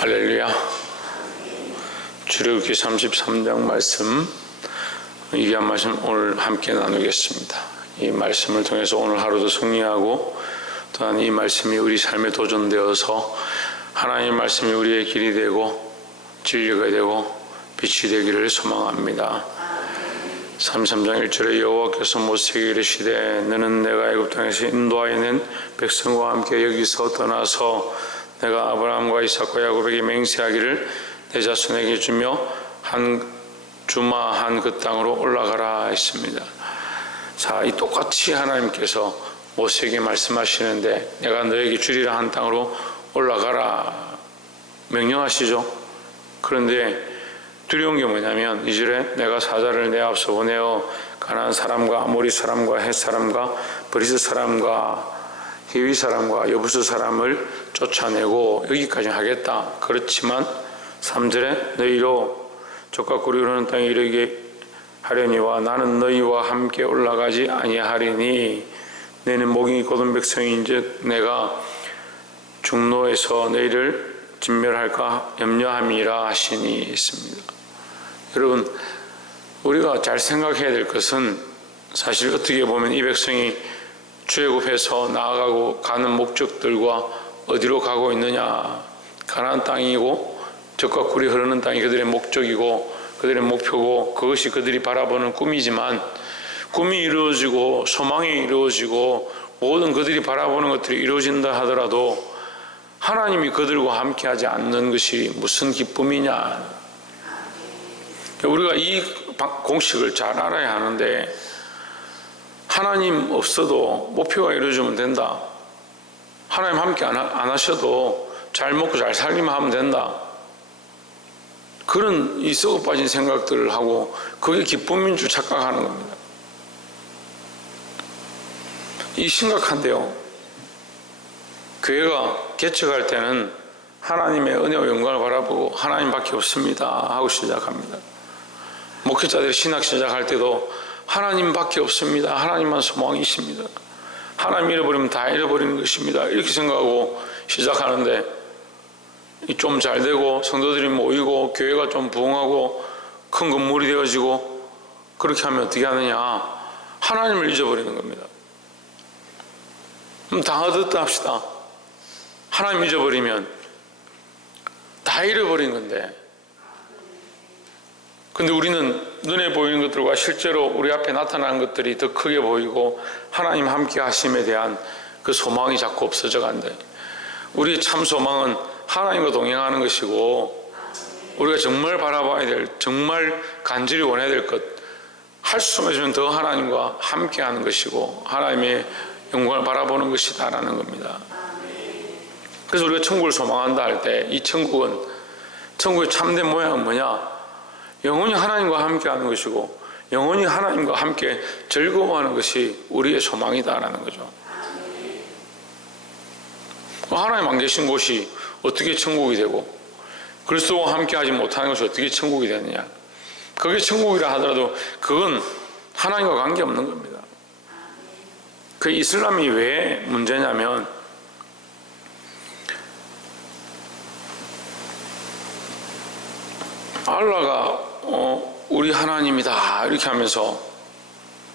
할렐루야. 출애굽기 33장 말씀, 귀한 말씀 오늘 함께 나누겠습니다. 이 말씀을 통해서 오늘 하루도 승리하고 또한 이 말씀이 우리 삶에 도전되어서 하나님의 말씀이 우리의 길이 되고 진리가 되고 빛이 되기를 소망합니다. 33장 1절에 여호와께서 모세에게 이르시되 너는 내가 애굽 땅에서 인도하여 낸 백성과 함께 여기서 떠나서 내가 아브라함과 이삭과 야곱에게 맹세하기를 내 자손에게 주며 한 주마한 그 땅으로 올라가라 했습니다. 자, 이 똑같이 하나님께서 모세에게 말씀하시는데 내가 너에게 주리라 한 땅으로 올라가라 명령하시죠. 그런데 두려운 게 뭐냐면 2절에 내가 사자를 내 앞서 보내어 가나안 사람과 아모리 사람과 헷 사람과 브리스 사람과 히위 사람과 여부스 사람을 쫓아내고 여기까지 하겠다. 그렇지만 3절에 너희로 젖과 꿀이 흐르는 땅에 이르게 하려니와 나는 너희와 함께 올라가지 아니하리니 너희는 목이 곧은 백성인즉 내가 중노에서 너희를 진멸할까 염려함이라 하시니 했습니다. 여러분, 우리가 잘 생각해야 될 것은 사실 어떻게 보면 이 백성이 출애굽해서 나아가고 가는 목적들과 어디로 가고 있느냐, 가나안 땅이고 젖과 꿀이 흐르는 땅이 그들의 목적이고 그들의 목표고 그것이 그들이 바라보는 꿈이지만 꿈이 이루어지고 소망이 이루어지고 모든 그들이 바라보는 것들이 이루어진다 하더라도 하나님이 그들과 함께하지 않는 것이 무슨 기쁨이냐. 우리가 이 공식을 잘 알아야 하는데 하나님 없어도 목표가 이루어지면 된다. 하나님 함께 안 하셔도 잘 먹고 잘 살기만 하면 된다. 그런 이 썩어 빠진 생각들을 하고 그게 기쁨인 줄 착각하는 겁니다. 이 심각한데요. 교회가 개척할 때는 하나님의 은혜와 영광을 바라보고 하나님밖에 없습니다 하고 시작합니다. 목회자들이 신학 시작할 때도 하나님밖에 없습니다. 하나님만 소망이십니다. 하나님 잃어버리면 다 잃어버리는 것입니다. 이렇게 생각하고 시작하는데 좀 잘 되고 성도들이 모이고 교회가 좀 부흥하고 큰 건물이 되어지고 그렇게 하면 어떻게 하느냐? 하나님을 잊어버리는 겁니다. 그럼 다 얻었다 합시다. 하나님 잊어버리면 다 잃어버린 건데, 근데 우리는 눈에 보이는 것들과 실제로 우리 앞에 나타나는 것들이 더 크게 보이고 하나님 함께 하심에 대한 그 소망이 자꾸 없어져 간다. 우리의 참 소망은 하나님과 동행하는 것이고 우리가 정말 바라봐야 될, 정말 간절히 원해야 될 것, 할 수만 있으면 더 하나님과 함께 하는 것이고 하나님의 영광을 바라보는 것이다라는 겁니다. 그래서 우리가 천국을 소망한다 할 때 이 천국의 참된 모양은 뭐냐? 영원히 하나님과 함께 하는 것이고 영원히 하나님과 함께 즐거워하는 것이 우리의 소망이다라는 거죠. 하나님 안 계신 곳이 어떻게 천국이 되고 그리스도와 함께 하지 못하는 것이 어떻게 천국이 되느냐. 그게 천국이라 하더라도 그건 하나님과 관계없는 겁니다. 그 이슬람이 왜 문제냐면 알라가 우리 하나님이다 이렇게 하면서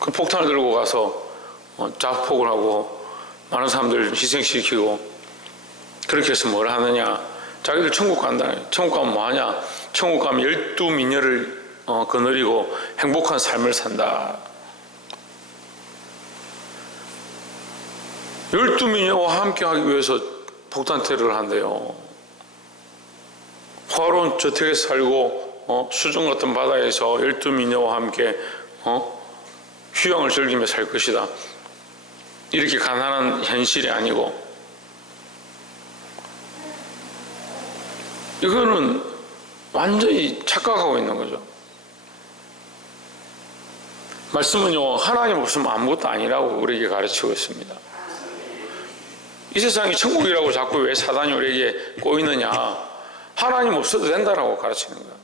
그 폭탄을 들고 가서 자폭을 하고 많은 사람들 희생시키고 그렇게 해서 뭘 하느냐, 자기들 천국 간다. 천국 가면 뭐 하냐? 천국 가면 12미녀를 거느리고 행복한 삶을 산다. 12미녀와 함께 하기 위해서 폭탄 테러를 한대요. 화로운 저택에 살고 수중 같은 바다에서 12미녀와 함께 휴양을 즐기며 살 것이다. 이렇게 가난한 현실이 아니고, 이거는 완전히 착각하고 있는 거죠. 말씀은요, 하나님 없으면 아무것도 아니라고 우리에게 가르치고 있습니다. 이 세상이 천국이라고 자꾸 왜 사단이 우리에게 꼬이느냐? 하나님 없어도 된다라고 가르치는 거예요.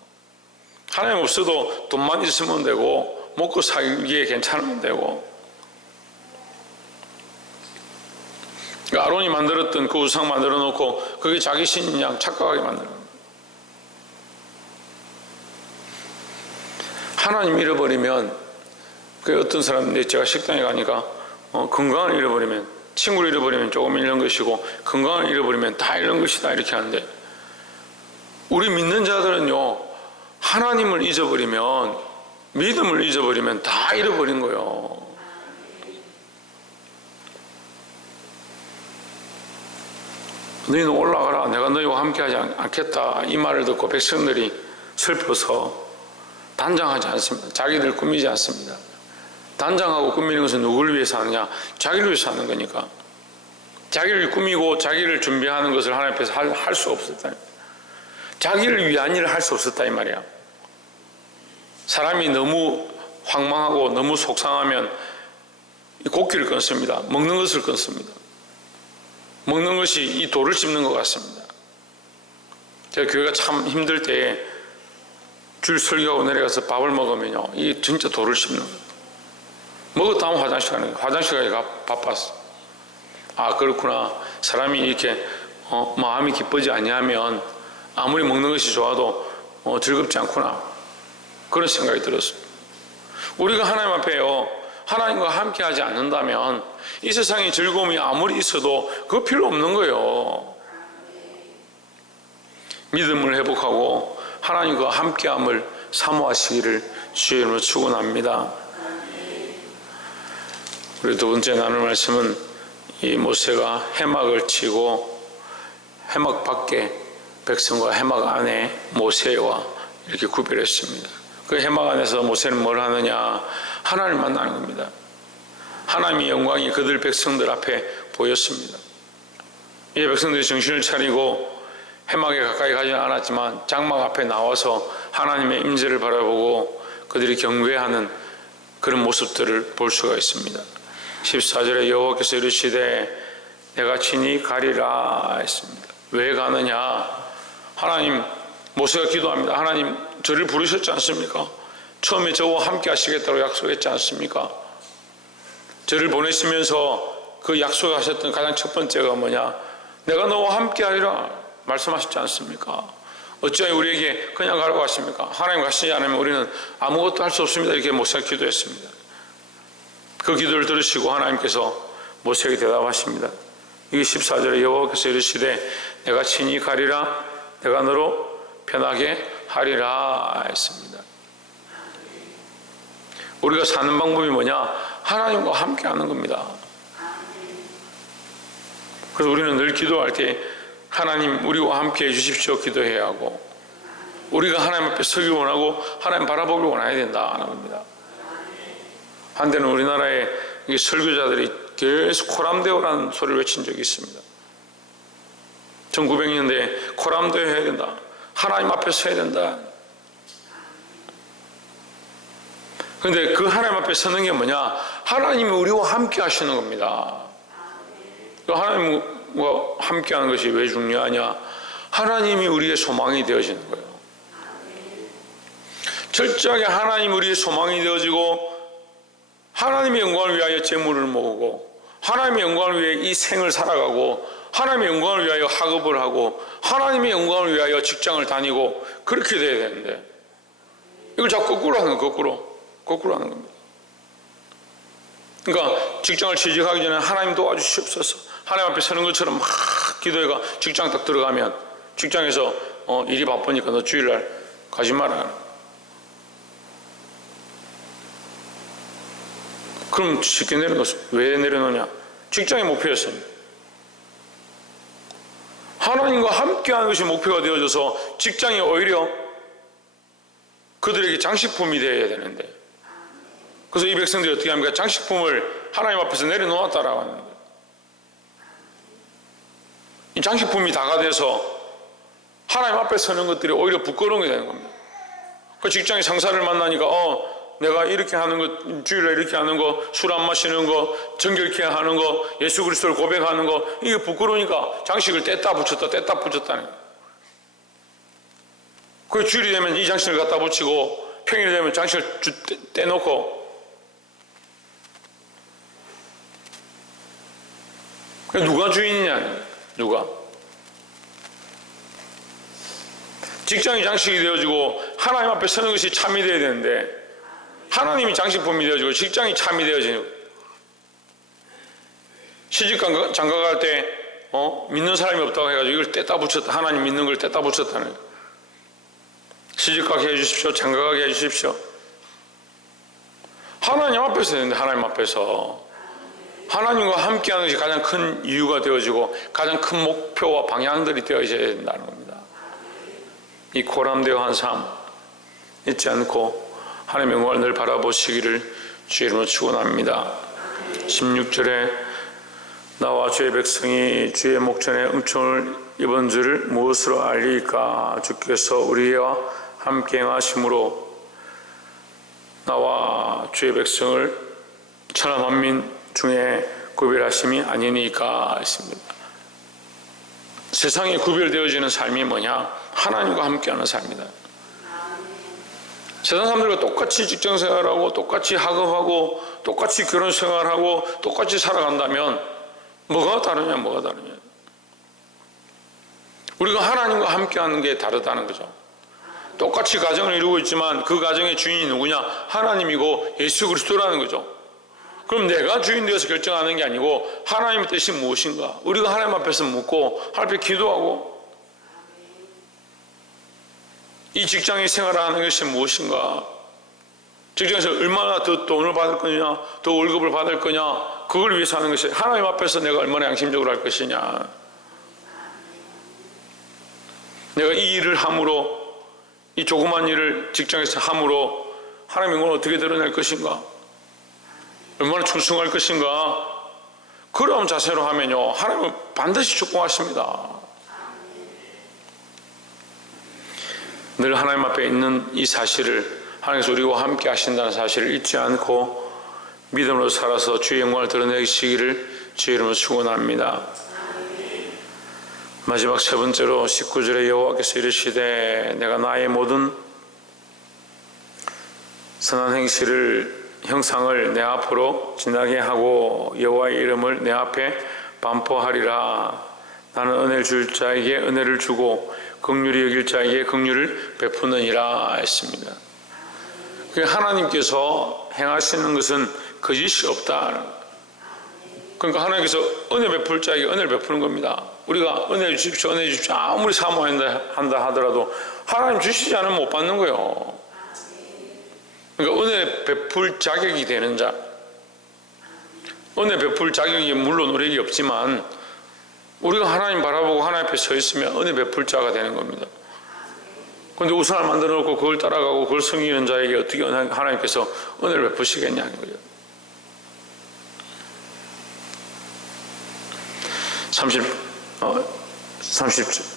하나님 없어도 돈만 있으면 되고 먹고 살기에 괜찮으면 되고, 아론이 만들었던 그 우상 만들어 놓고 그게 자기 신인 양 착각하게 만드는 겁니다. 하나님 잃어버리면, 그 어떤 사람, 제가 식당에 가니까 건강을 잃어버리면, 친구를 잃어버리면 조금 잃는 것이고 건강을 잃어버리면 다 잃는 것이다 이렇게 하는데, 우리 믿는 자들은요, 하나님을 잊어버리면, 믿음을 잊어버리면 다 잃어버린 거예요. 너희는 올라가라, 내가 너희와 함께하지 않겠다, 이 말을 듣고 백성들이 슬퍼서 단장하지 않습니다. 자기들 꾸미지 않습니다. 단장하고 꾸미는 것은 누구를 위해서 하느냐? 자기를 위해서 하는 거니까. 자기를 꾸미고 자기를 준비하는 것을 하나님 앞에서 할 수 없었다. 자기를 위한 일을 할 수 없었다 이 말이야. 사람이 너무 황망하고 너무 속상하면 곡기를 끊습니다. 먹는 것을 끊습니다. 먹는 것이 이 돌을 씹는 것 같습니다. 제가 교회가 참 힘들 때에 줄 설교하고 내려가서 밥을 먹으면요, 이게 진짜 돌을 씹는 거예요. 먹었다 하면 화장실 가는 거예요. 화장실 가기가 바빴어. 아, 그렇구나. 사람이 이렇게 마음이 기쁘지 아니하면 아무리 먹는 것이 좋아도 즐겁지 않구나, 그런 생각이 들었어요. 우리가 하나님 앞에요, 하나님과 함께 하지 않는다면 이 세상의 즐거움이 아무리 있어도 그거 필요 없는 거예요. 믿음을 회복하고 하나님과 함께함을 사모하시기를 주의 이름으로 축원합니다. 우리 두 번째 나눌 말씀은, 이 모세가 해막을 치고 해막 밖에 백성과 해막 안에 모세와 이렇게 구별했습니다. 그 해막 안에서 모세는 뭘 하느냐? 하나님을 만나는 겁니다. 하나님의 영광이 그들 백성들 앞에 보였습니다. 이제 백성들이 정신을 차리고 해막에 가까이 가지는 않았지만 장막 앞에 나와서 하나님의 임재를 바라보고 그들이 경배하는 그런 모습들을 볼 수가 있습니다. 14절에 여호와께서 이르시되 내가 친히 가리라 했습니다. 왜 가느냐? 하나님, 모세가 기도합니다. 하나님, 저를 부르셨지 않습니까? 처음에 저와 함께 하시겠다고 약속했지 않습니까? 저를 보내시면서 그 약속하셨던 가장 첫 번째가 뭐냐? 내가 너와 함께 하리라 말씀하셨지 않습니까? 어찌하여 우리에게 그냥 가라고 하십니까? 하나님 가시지 않으면 우리는 아무것도 할 수 없습니다. 이렇게 모세가 기도했습니다. 그 기도를 들으시고 하나님께서 모세에게 대답하십니다. 이게 14절에 여호와께서 이르시되 내가 친히 가리라, 내가 너로 편하게 하리라 했습니다. 우리가 사는 방법이 뭐냐? 하나님과 함께 하는 겁니다. 그래서 우리는 늘 기도할 때 하나님 우리와 함께 해주십시오 기도해야 하고, 우리가 하나님 앞에 서기 원하고 하나님 바라보길 원해야 된다 하는 겁니다. 한때는 우리나라에 설교자들이 계속 코람데오라는 소리를 외친 적이 있습니다. 1900년대에 코람데오 해야 된다, 하나님 앞에 서야 된다. 그런데 그 하나님 앞에 서는 게 뭐냐? 하나님이 우리와 함께 하시는 겁니다. 하나님과 함께 하는 것이 왜 중요하냐? 하나님이 우리의 소망이 되어지는 거예요. 철저하게 하나님 우리의 소망이 되어지고 하나님의 영광을 위하여 재물을 모으고 하나님의 영광을 위해 이 생을 살아가고 하나님의 영광을 위하여 학업을 하고 하나님의 영광을 위하여 직장을 다니고 그렇게 돼야 되는데, 이걸 자꾸 거꾸로 하는 거예요. 거꾸로 하는 겁니다. 그러니까 직장을 취직하기 전에 하나님 도와주시옵소서, 하나님 앞에 서는 것처럼 막 기도해가 직장 딱 들어가면 직장에서 일이 바쁘니까 너 주일날 가지 마라. 그럼 쉽게 내려놓았어. 왜 내려놓냐? 직장의 목표였습니다. 하나님과 함께하는 것이 목표가 되어져서 직장이 오히려 그들에게 장식품이 되어야 되는데, 그래서 이 백성들이 어떻게 합니까? 장식품을 하나님 앞에서 내려놓았다라고 하는 거예요. 이 장식품이 다가 돼서 하나님 앞에 서는 것들이 오히려 부끄러운 게 되는 겁니다. 그 직장의 상사를 만나니까 내가 이렇게 하는 거, 주일날 이렇게 하는 거, 술 안 마시는 거, 정결케 하는 거, 예수 그리스도를 고백하는 거, 이게 부끄러우니까 장식을 뗐다 붙였다는 거예요. 그 주일이 되면 이 장식을 갖다 붙이고 평일이 되면 장식을 떼놓고, 누가 주인이냐? 누가? 직장이 장식이 되어지고 하나님 앞에 서는 것이 참이 되어야 되는데 하나님이 장식품이 되어지고 직장이 참이 되어지고, 시집 장가갈 때 믿는 사람이 없다고 해가지고 이걸 떼다 붙였다, 하나님 믿는 걸 떼다 붙였다는 거예요. 시집 가게 해주십시오, 장가 가게 해주십시오. 하나님 앞에서 되는데, 하나님 앞에서 하나님과 함께하는 것이 가장 큰 이유가 되어지고 가장 큰 목표와 방향들이 되어져야 된다는 겁니다. 이 고람되어한 삶 잊지 않고 하나님의 영광을 늘 바라보시기를 주의 이름으로 축원합니다. 16절에 나와 주의 백성이 주의 목전에 은총을 입은 줄을 무엇으로 알리까? 주께서 우리와 함께 행하심으로 나와 주의 백성을 천하 만민 중에 구별하심이 아니니까 했습니다. 세상에 구별되어지는 삶이 뭐냐? 하나님과 함께하는 삶이다. 세상 사람들과 똑같이 직장생활하고 똑같이 학업하고 똑같이 결혼생활하고 똑같이 살아간다면 뭐가 다르냐? 우리가 하나님과 함께하는 게 다르다는 거죠. 똑같이 가정을 이루고 있지만 그 가정의 주인이 누구냐? 하나님이고 예수 그리스도라는 거죠. 그럼 내가 주인 되어서 결정하는 게 아니고 하나님의 뜻이 무엇인가? 우리가 하나님 앞에서 묻고 하나님 앞에 기도하고, 이 직장의 생활하는 것이 무엇인가? 직장에서 얼마나 더 돈을 받을 거냐, 더 월급을 받을 거냐, 그걸 위해서 하는 것이, 하나님 앞에서 내가 얼마나 양심적으로 할 것이냐, 내가 이 일을 함으로, 이 조그만 일을 직장에서 함으로 하나님의 영광을 어떻게 드러낼 것인가, 얼마나 충성할 것인가, 그런 자세로 하면요 하나님은 반드시 축복하십니다. 늘 하나님 앞에 있는 이 사실을, 하나님께서 우리와 함께 하신다는 사실을 잊지 않고 믿음으로 살아서 주의 영광을 드러내시기를 주의 이름으로 축원합니다. 마지막 세 번째로 19절에 여호와께서 이르시되 내가 나의 모든 선한 행실을 형상을 내 앞으로 지나게 하고 여호와의 이름을 내 앞에 반포하리라. 나는 은혜를 줄 자에게 은혜를 주고 긍휼히 여길 자에게 긍휼을 베푸느니라 했습니다. 하나님께서 행하시는 것은 거짓이 없다. 그러니까 하나님께서 은혜 베풀 자에게 은혜를 베푸는 겁니다. 우리가 은혜 주십시오, 은혜 주십시오 아무리 사모한다 하더라도 하나님 주시지 않으면 못 받는 거예요. 그러니까 은혜 베풀 자격이 되는 자, 은혜 베풀 자격이 물론 우리에게 없지만 우리가 하나님 바라보고 하나님 앞에 서 있으면 은혜 베풀 자가 되는 겁니다. 그런데 우상을 만들어 놓고 그걸 따라가고 그걸 섬기는 자에게 어떻게 하나님께서 은혜를 베푸시겠냐는 거죠.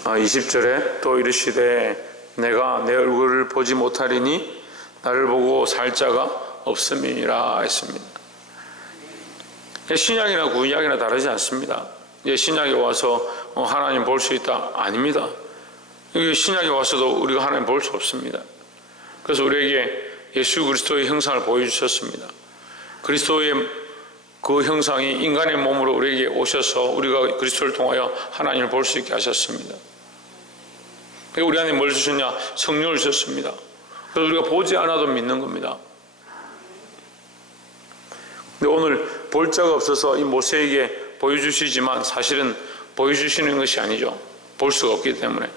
20절에 또 이르시되 내가 내 얼굴을 보지 못하리니 나를 보고 살 자가 없음이니라 했습니다. 신약이나 구약이나 다르지 않습니다. 신약에 와서 하나님 볼 수 있다? 아닙니다. 신약에 와서도 우리가 하나님 볼 수 없습니다. 그래서 우리에게 예수 그리스도의 형상을 보여주셨습니다. 그리스도의 그 형상이 인간의 몸으로 우리에게 오셔서 우리가 그리스도를 통하여 하나님을 볼 수 있게 하셨습니다. 우리 안에 뭘 주셨냐? 성령을 주셨습니다. 그래서 우리가 보지 않아도 믿는 겁니다. 근데 오늘 볼 자가 없어서 이 모세에게 보여주시지만 사실은 보여주시는 것이 아니죠. 볼 수가 없기 때문에.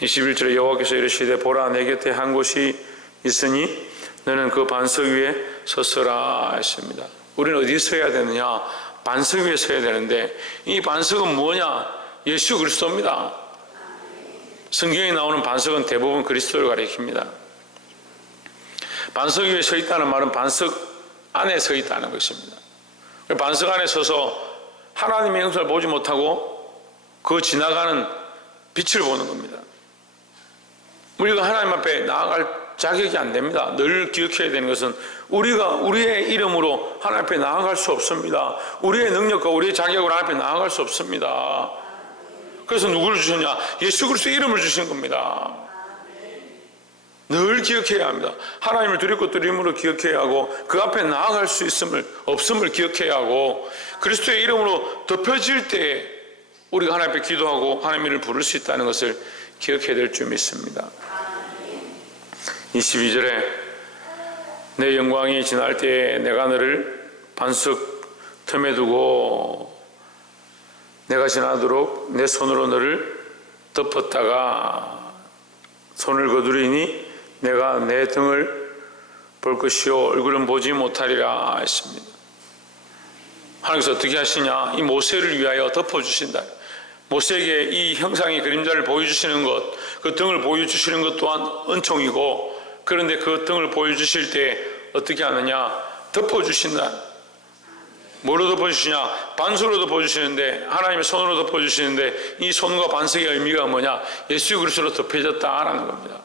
21절에 여호와께서 이르시되 보라 내 곁에 한 곳이 있으니 너는 그 반석 위에 섰으라 했습니다. 우리는 어디 서야 되느냐? 반석 위에 서야 되는데 이 반석은 뭐냐? 예수 그리스도입니다. 성경에 나오는 반석은 대부분 그리스도를 가리킵니다. 반석 위에 서 있다는 말은 반석 안에 서 있다는 것입니다. 반석 안에 서서 하나님의 형상을 보지 못하고 그 지나가는 빛을 보는 겁니다. 우리가 하나님 앞에 나아갈 자격이 안 됩니다. 늘 기억해야 되는 것은 우리가 우리의 이름으로 하나님 앞에 나아갈 수 없습니다. 우리의 능력과 우리의 자격으로 하나님 앞에 나아갈 수 없습니다. 그래서 누구를 주셨냐? 예수 그리스도 이름을 주신 겁니다. 늘 기억해야 합니다. 하나님을 두렵고 두려움으로 기억해야 하고 그 앞에 나아갈 수 없음을 기억해야 하고 그리스도의 이름으로 덮여질 때 우리가 하나님 앞에 기도하고 하나님을 부를 수 있다는 것을 기억해야 될 줄 믿습니다. 22절에 내 영광이 지날 때에 내가 너를 반석 틈에 두고 내가 지나도록 내 손으로 너를 덮었다가 손을 거두리니 내가 내 등을 볼 것이요 얼굴은 보지 못하리라 했습니다. 하나님께서 어떻게 하시냐? 이 모세를 위하여 덮어주신다. 모세에게 이 형상의 그림자를 보여주시는 것, 그 등을 보여주시는 것 또한 은총이고, 그런데 그 등을 보여주실 때 어떻게 하느냐? 덮어주신다. 뭐로 덮어주시냐? 반수로 덮어주시는데, 하나님의 손으로 덮어주시는데, 이 손과 반석의 의미가 뭐냐? 예수 그리스도로 덮여졌다라는 겁니다.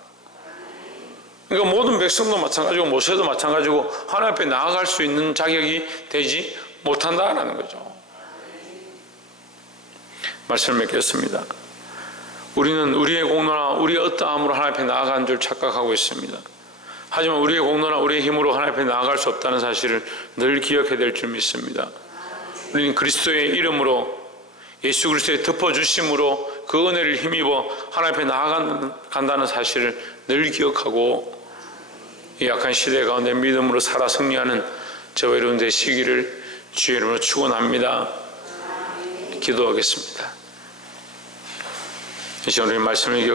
그러니까 모든 백성도 마찬가지고 모세도 마찬가지고 하나님 앞에 나아갈 수 있는 자격이 되지 못한다라는 거죠. 말씀을 맺겠습니다. 우리는 우리의 공로나 우리의 어떠함으로 하나님 앞에 나아간 줄 착각하고 있습니다. 하지만 우리의 공로나 우리의 힘으로 하나님 앞에 나아갈 수 없다는 사실을 늘 기억해야 될 줄 믿습니다. 우리는 그리스도의 이름으로 예수 그리스도의 덮어주심으로 그 은혜를 힘입어 하나님 앞에 나아간다는 사실을 늘 기억하고 이 약한 시대 가운데 믿음으로 살아 승리하는 저와 여러분 되시기를 주의 이름으로 축원합니다. 기도하겠습니다. 이 시간 우리 말씀을